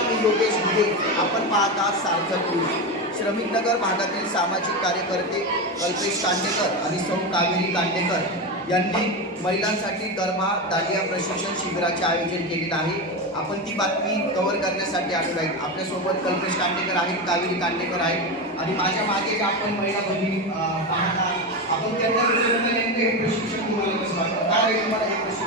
नमस्कार मी योगेश भिडे. आपण पाहता सार्थक न्यूज. श्रमिक नगर भागातील सामाजिक कार्यकर्ते कल्पेश कांडेकर आणि सौ कावेरी कांडेकर यांनी महिलांसाठी गरबा दांडिया प्रशिक्षण शिबिराचे आयोजन केलेलं आहे. आपण ती बातमी कव्हर करण्यासाठी आलेलो आहेत. आपल्यासोबत कल्पेश कांडेकर आहेत कावेरी कांडेकर आहेत. आणि माझ्या मागे ज्या आपण महिला बहिणी पाहता पाहत आपण त्यांना हे प्रशिक्षण तुम्हाला कसं वाटतं. काय तुम्हाला हे प्रशिक्षण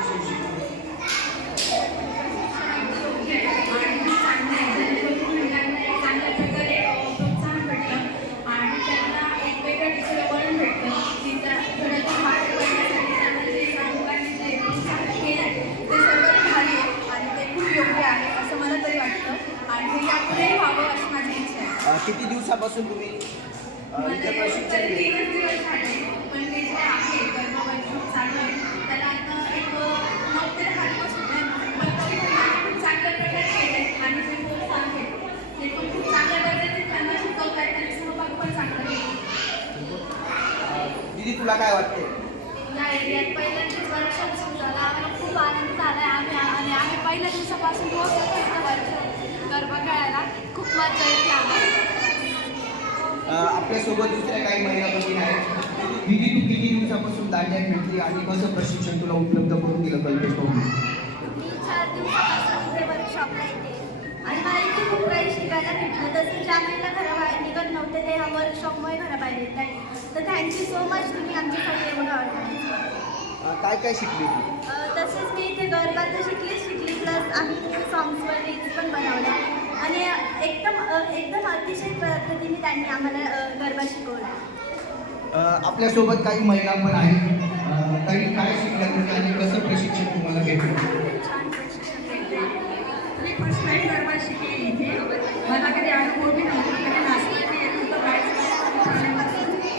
चांगला घेतो अं, दीदी तुला काय वाटते या एरियात पहिल्यांदाच वर्कशॉप सुरू झाला. आम्हाला खूप आनंद झाला आम्ही आणि आम्ही पहिल्या दिवसापासून रोज येतो इथं वर्कशॉप गरबा खेळायला खूप मजा येते आम्हाला. आपल्यासोबत दुसऱ्या काही महिला भगिनी आहेत. दीदी तू किती दिवसापासून दांडिया खेळते आणि कसं प्रशिक्षण तुला उपलब्ध करून दिलं कल्पेश भाऊ मी चार दिवसापासून इथे वर्कशॉपला येते. आणि मला इथे खूप काही शिकायला भेटलं. तसं ज्या महिला घराबाहेर निघत नव्हते ते ह्या वर्कशॉपमुळे घराबाहेर येत तर थँक्यू सो मच तुम्ही आमच्यासाठी एवढं काय काय शिकली तसेच मी इथे गरबा तर शिकली आणि एकदम एकदम अतिशय पद्धतीने त्यांनी आम्हाला गरबा शिकवला. आपल्यासोबत काही महिला पण आहेत. काही काय शिकल्या? म्हणजे तुम्ही आणि कसं प्रशिक्षण तुम्हाला भेटलं छान प्रशिक्षण भेटले मी फर्स्ट टाइम गरबा शिकली इथे मला कधी अनुभव बी नव्हता कधी नाचण्याची येत होतं बाहेर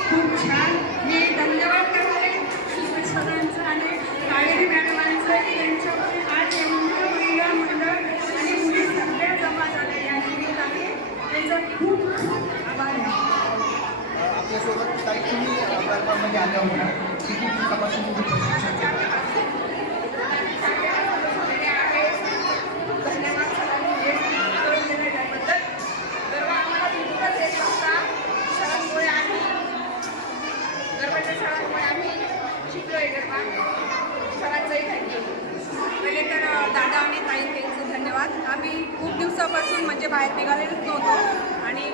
खूप छान मी धन्यवाद करते सुश्री सरांचं आणि कावेरी मॅडमांचं की त्यांच्यामुळे आज एवढं महिला मंडळ आणि मुली सगळ्या जमा झाल्या या निमित्ताने त्यांचा खूप खूप आभार आहे अं, आपल्यासोबत काही तुम्ही अं, गरबामध्ये आल्या होत्या किती दिवसापासून तुम्ही प्रशिक्षण घेता धन्यवाद सरांनी हे करून दिलं त्याबद्दल गरबा आम्हाला बिलकुलच येत नव्हता सरांमुळे आम्ही गरबाच्या सरांमुळे आम्ही शिकलोय गरबा सरांचंही थँक्यू पहिले तर अ, दादा आणि ताई त्यांचं धन्यवाद. आम्ही खूप दिवसापासून म्हणजे बाहेर निघालेलोच नव्हतो. आणि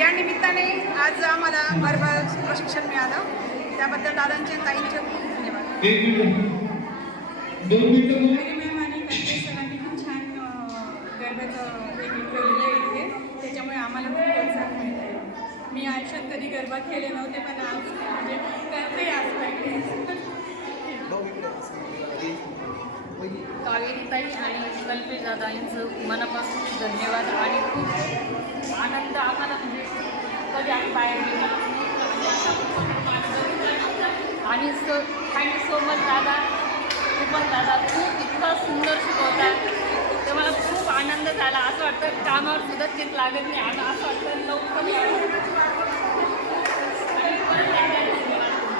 या निमित्ताने आज आम्हाला गरबा प्रशिक्षण मिळालं. त्याबद्दल दादांचे ताईंचे खूप धन्यवाद. हे मी आयुष्यात कधी गरबा खेळले नव्हते पण आज म्हणजे करते आज प्रॅक्टिस भाऊ इकडे असं. वहिनी. कावेरीताई आणि कल्पेश दादा यांचं मनापासून धन्यवाद आणि खूप आनंद आम्हाला म्हणजे कधी आम्ही बाहेर गेलो म्हणजे आणि सो थँक्यू सो मच दादा. खूपच दादा खूप इतकं सुंदर शिकवतात ते मला खूप आनंद झाला. असं वाटतं कामावर सुद्धा चित लागत नाही. आणि असं वाटतं लवकर यावं. आणि परत एकदा धन्यवाद.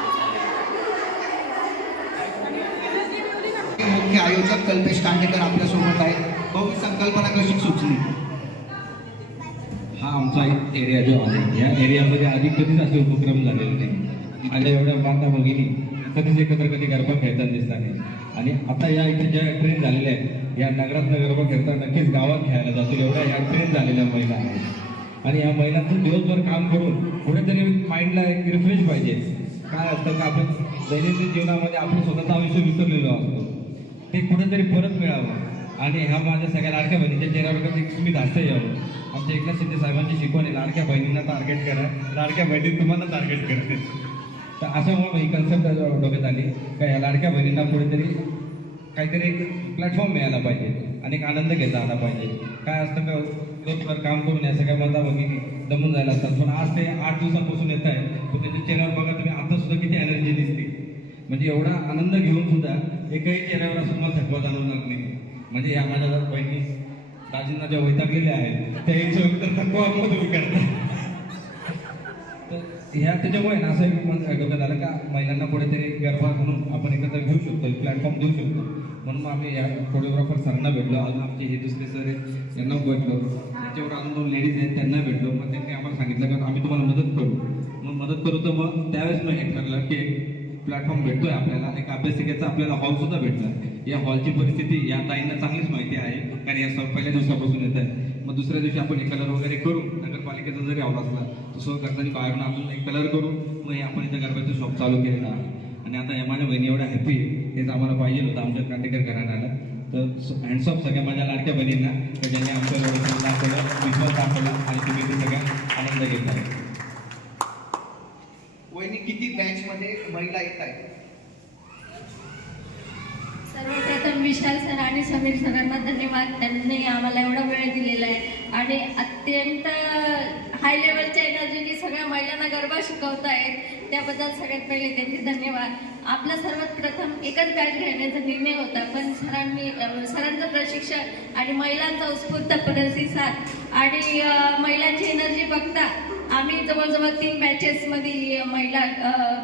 मुख्य आयोजक कल्पेश कांडेकर आपल्यासोबत आहेत. भाऊ ही संकल्पना कशी सुचली. हा आमचा एक एरिया जो आहे या एरियामध्ये आधी कधीच असे उपक्रम झालेले नाही. माझ्या एवढ्या माता भगिनी कधीच एकत्र कधी गरबा खेळताना दिसला नाही. आणि आता या इथे ज्या ट्रेन झालेल्या आहेत या नगरात गरबा खेळताना नक्कीच गावात खेळायला जातो एवढ्या या ट्रेन झालेल्या महिला आहेत. आणि या महिलांचं दिवसभर काम करून कुठेतरी माइंडला एक रिफ्रेश पाहिजे. काय असतं का आपण दैनंदिन जीवनामध्ये आपण स्वतःचा आयुष्य विसरलेलो असतो. ते कुठेतरी परत मिळावं. आणि ह्या माझ्या सगळ्या लाडक्या बहिणीच्या चेहऱ्यावर एक स्मित हास्य यावं. आमच्या एकनाथ शिंदे साहेबांची शिकवण आहे लाडक्या बहिणींना टार्गेट करा लाडक्या बहिणी तुम्हाला टार्गेट करते तर अशामुळे ही कन्सेप्ट डोक्यात आली. का या लाडक्या बहिणींना कुठेतरी काहीतरी एक प्लॅटफॉर्म मिळाला पाहिजे आणि एक आनंद घेता आला पाहिजे. काय असतं का दिवसभर काम करून या सगळ्या माता वगैरे दमून जायला असतात पण आज ते आठ दिवसापासून येत आहे पण त्याच्या चेहऱ्यावर बघा तुम्ही आता सुद्धा किती एनर्जी दिसते. म्हणजे एवढा आनंद घेऊन सुद्धा एकाही चेहऱ्यावर असं मला थकवा जाणवणार नाही. म्हणजे या माझ्या जर बहिणी दाजींना ज्या वैतागलेल्या आहेत त्या हिशोब तर थकवा पण तुम्ही करता तर ह्या त्याच्यामुळे ना असं एक मन डोक्यात आलं का महिलांना कुठेतरी गरबा म्हणून आपण एकत्र घेऊ शकतो प्लॅटफॉर्म देऊ शकतो. म्हणून मग आम्ही या कोरिओग्राफर सरांना भेटलो. अजून आमचे हे दुसरे सर आहेत यांना भेटलो. त्याच्यावर अजून दोन लेडीज आहेत त्यांना भेटलो. मग त्यांनी आम्हाला सांगितलं का आम्ही तुम्हाला मदत करू. मग मदत करू तर मग त्यावेळेस मग हे ठरलं की प्लॅटफॉर्म भेटतोय आपल्याला. एक अभ्यासिकेचा आपल्याला हॉल सुद्धा भेटला या हॉलची परिस्थिती या ताईंना चांगलीच माहिती आहे. कारण या सर पहिल्या दिवसापासून येत आहे मग दुसऱ्या दिवशी आपण हे कलर वगैरे करू. नगरपालिकेचा जरी हॉल असला तर सो करताना बाहेरून आपण एक कलर करू. मग हे आपण इथं गरबाचं शॉप चालू केलेलं आहे. आणि आता या माझ्या बहिणी एवढ्या हॅपी हेच आम्हाला पाहिजे होतं. आमच्या काटेकर घराण्याला तर हँडसॉप सगळ्या माझ्या लाडक्या बहिणींना. तर ज्यांनी आमच्या दाखवलं विश्वास दाखवला आणि तुम्ही ते सगळ्या आनंद घेतला आहे वहिनी मध्ये महिला येत आहेत सर्वप्रथम विशाल सर आणि समीर सरांना धन्यवाद. त्यांनी आम्हाला एवढा वेळ दिलेला आहे. आणि अत्यंत हाय लेवलच्या एनर्जीने सगळ्या महिलांना गरबा शिकवतायत त्याबद्दल सगळ्यात पहिले त्यांचे धन्यवाद. आपला सर्वात प्रथम एकच बॅच घेण्याचा निर्णय होता. पण सरांनी सरांचं प्रशिक्षण आणि महिलांचा उत्स्फूर्त प्रतिसाद आणि महिलांची एनर्जी बघता आम्ही जवळजवळ तीन बॅचेसमध्ये महिला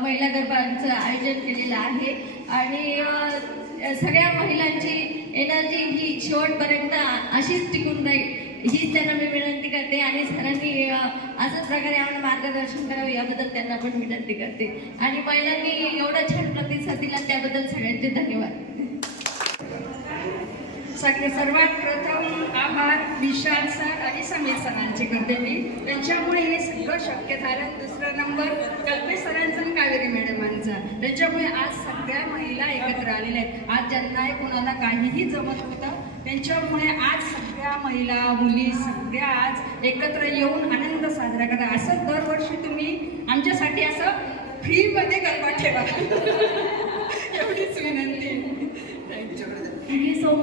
महिला गरबांचं आयोजन केलेलं आहे. आणि सगळ्या महिलांची एनर्जी ही शेवटपर्यंत अशीच टिकून राहील हीच त्यांना मी विनंती करते. आणि सरांनी असंच अशाच प्रकारे आम्हाला मार्गदर्शन करावं याबद्दल त्यांना पण विनंती करते. आणि महिलांनी एवढा छान प्रतिसाद दिला त्याबद्दल सगळ्यांचे धन्यवाद. सगळे सर्वात प्रथम आभार विशाल सर आणि समीर सरांचे करते मी त्यांच्यामुळे हे सगळं शक्य झालं. दुसरा नंबर कल्पेश सरांचा आणि कावेरी मॅडमांचा. त्यांच्यामुळे आज सगळ्या महिला एकत्र आलेल्या आहेत. आज ज्यांना कोणाला काहीही जमत होतं त्यांच्यामुळे आज सगळ्या महिला मुली सगळ्या आज एकत्र येऊन आनंद साजरा करा. असं दरवर्षी तुम्ही आमच्यासाठी असं फ्रीमध्ये गरबा ठेवा एवढीच विनंती थँक्यू थँक्यू सो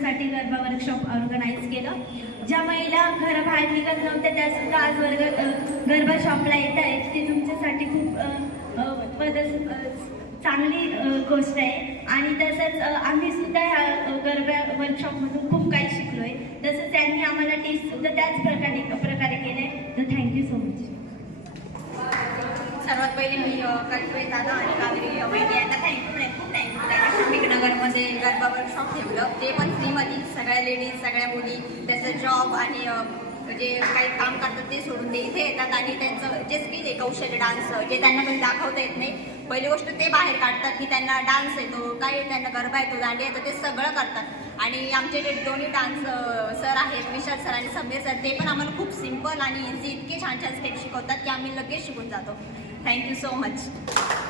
महिलांसाठी गरबा वर्कशॉप ऑर्गनाईज केलं. ज्या महिला घराबाहेर निघत नव्हत्या त्या सुद्धा आज वर्ग गरबा शॉपला येत आहेत ती तुमच्यासाठी खूप चांगली गोष्ट आहे. आणि तसंच आम्ही सुद्धा ह्या गरब्या गरबा वर्कशॉपमधून खूप काही शिकलो आहे तसंच त्यांनी आम्हाला टेस्ट सुद्धा त्याच प्रकारे प्रकारे केले. तर थँक्यू सो मच सर्वात पहिले मी कल्पे दादा आणि कावेरी वैद्य यांना थँक्यू म्हणजे नगरमध्ये गरबा वर्कशॉप ठेवलं. ते पण फ्रीमध्ये सगळ्या लेडीज सगळ्या मुली त्याचं जॉब आणि जे काही काम करतात ते सोडून ते इथे येतात आणि त्यांचं जे स्किल आहे कौशल्य डान्स जे त्यांना कधी दाखवता येत नाही पहिली गोष्ट ते बाहेर काढतात की त्यांना डान्स येतो काय त्यांना गरबा येतो दांडिया येतो ते सगळं करतात. आणि आमचे जे दोन्ही डान्स सर आहेत विशाल सर आणि समीर सर ते पण आम्हाला खूप सिंपल आणि इझी इतके छान छान स्टेप शिकवतात की आम्ही लगेच शिकून जातो. Thank you so much